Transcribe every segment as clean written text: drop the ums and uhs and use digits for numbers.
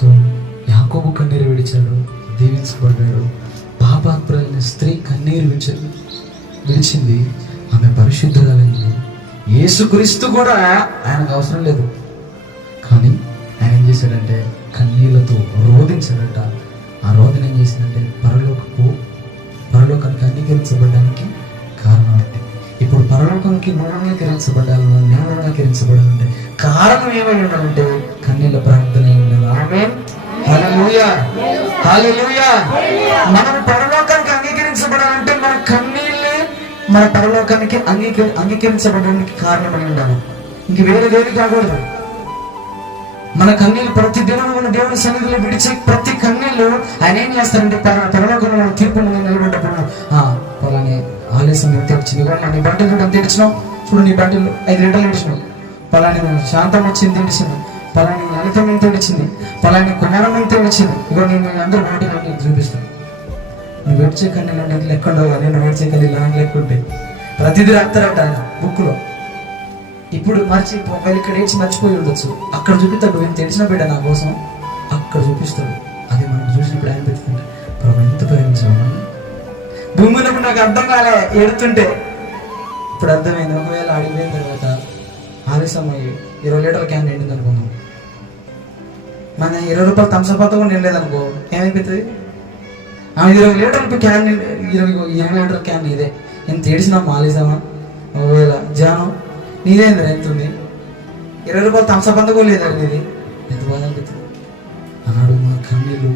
So యాకోబు కన్నీరు విడిచాడు, దీవించబడ్డాడు. పాపాత్ములైన స్త్రీ కన్నీరు విడిచింది, ఆమె పరిశుద్ధురాలైంది. యేసుక్రీస్తు కూడా ఆయనకు అవసరం లేదు, కానీ ఆయన ఏం చేశాడంటే కన్నీళ్లతో రోధించాడట. ఆ రోదన ఏం చేసిందంటే పరలోకానికి అంగీకరించబడడానికి కారణం అంటే ఇప్పుడు పరలోకానికి మనం అంగీకరించబడాలి, నేను అంగీకరించబడాలంటే కారణం ఏమై ఉండాలంటే కన్నీళ్ళ ప్రార్థన అయి ఉండాలి. ఆమేన్, హల్లెలూయా, హల్లెలూయా. మనం పరలోకానికి అంగీకరించబడాలంటే మన కన్నీళ్ళే మన పరలోకానికి అంగీకరించబడడానికి కారణమై ఉండాలి. ఇంక వేరేదేది కాకూడదు. మన కన్నీళ్ళు ప్రతి దినం మన దేవుని సన్నిధిలో విడిచే ప్రతి కన్నీళ్ళు ఆయన ఏం చేస్తారంటే పరలోకంలో తీర్పు నిలబడ్డప్పుడు పలాని ఆలస్యం ఎంత వచ్చింది, నీ బట్టలు చూడ ఎంత ఇచ్చినావు, చూడు నీ బట్టలు 5 లీటర్లు ఇచ్చినావు, పలాని శాంతం వచ్చింది ఇడిచింది, పలాని లలితం ఎంత ఇడిచింది, పలాని కుమారం ఎంత ఇడిచింది, ఇగో నేను అందరూ బయట చూపిస్తాను. నువ్వు విడిచే కన్నీళ్ళు అంటే లెక్క ఉండవు, నేను విడిచే కన్నీళ్ళు నాకు లెక్క ఉంటాయి. ప్రతిదీ రాస్తారట ఆయన బుక్లో. ఇప్పుడు ఒకవేళ ఇక్కడ ఏడ్చి మర్చిపోయి ఉండొచ్చు, అక్కడ చూపిస్తాడు. ఏం తెలిసిన బిడ్డ నా కోసం అక్కడ చూపిస్తాడు. అది మనకు చూసినప్పుడు ఆయన పెట్టుకుంటే ప్రభు ఎంత ప్రేమించాము. భూమిలో నాకు అర్థం కాలే ఏడుతుంటే, ఇప్పుడు అర్థమైంది. ఒకవేళ అడిగిపోయిన తర్వాత ఆలస్యం అయ్యి 20 లీటర్ల క్యాన్ నిండింది అనుకున్నాం, మన 20 రూపాయలు థమ్సప్ కూడా నిండలేదనుకో, ఏమైపోతుంది? 20 లీటర్ల క్యాన్ 20 లీటర్ల క్యాన్ ఇదే ఎంత ఏడిసినామా ఆలస్యమా. ఒకవేళ జానం నీదేంద్ర ఎంత ఉంది, 20 రూపాయలు థమ్సప్ కూడా లేదా నీది, ఎంత బాధ అనిపిస్తుంది అన్నాడు. మన కన్నీళ్ళు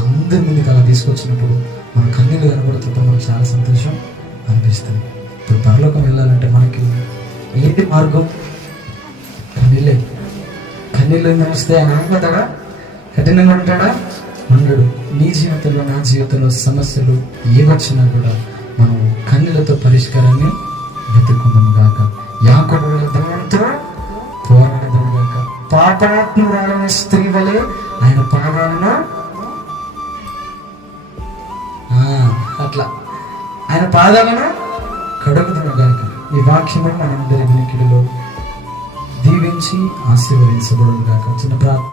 అందరి ముందుకు అలా తీసుకొచ్చినప్పుడు మన కన్నీళ్ళు కనబడుతుంటే మనకు చాలా సంతోషం అనిపిస్తుంది. ఇప్పుడు పరలోకం వెళ్ళాలంటే మనకి ఏంటి మార్గం? కన్నీళ్ళే. కన్నీళ్ళు వస్తే ఆయన అనుకుంటాడా? కఠినంగా ఉంటాడా? ఉండడు. నీ జీవితంలో నా జీవితంలో సమస్యలు ఏమొచ్చినా కూడా మనం కన్నీళ్ళతో పరిష్కారాన్ని వెతుక్కున్నాము గాక. యాకోబు దేవునితో పోరాడదాము గాక. పాపాత్మురాలైన స్త్రీ వలె ఆయన పాదాలను అట్లా ఆయన పాదాలను కడుగుదాము గాక. ఈ వాక్యము మనందరి వినికిడిలో దీవించి ఆశీర్వదించబడును గాక. చిన్న ప్రార్థన.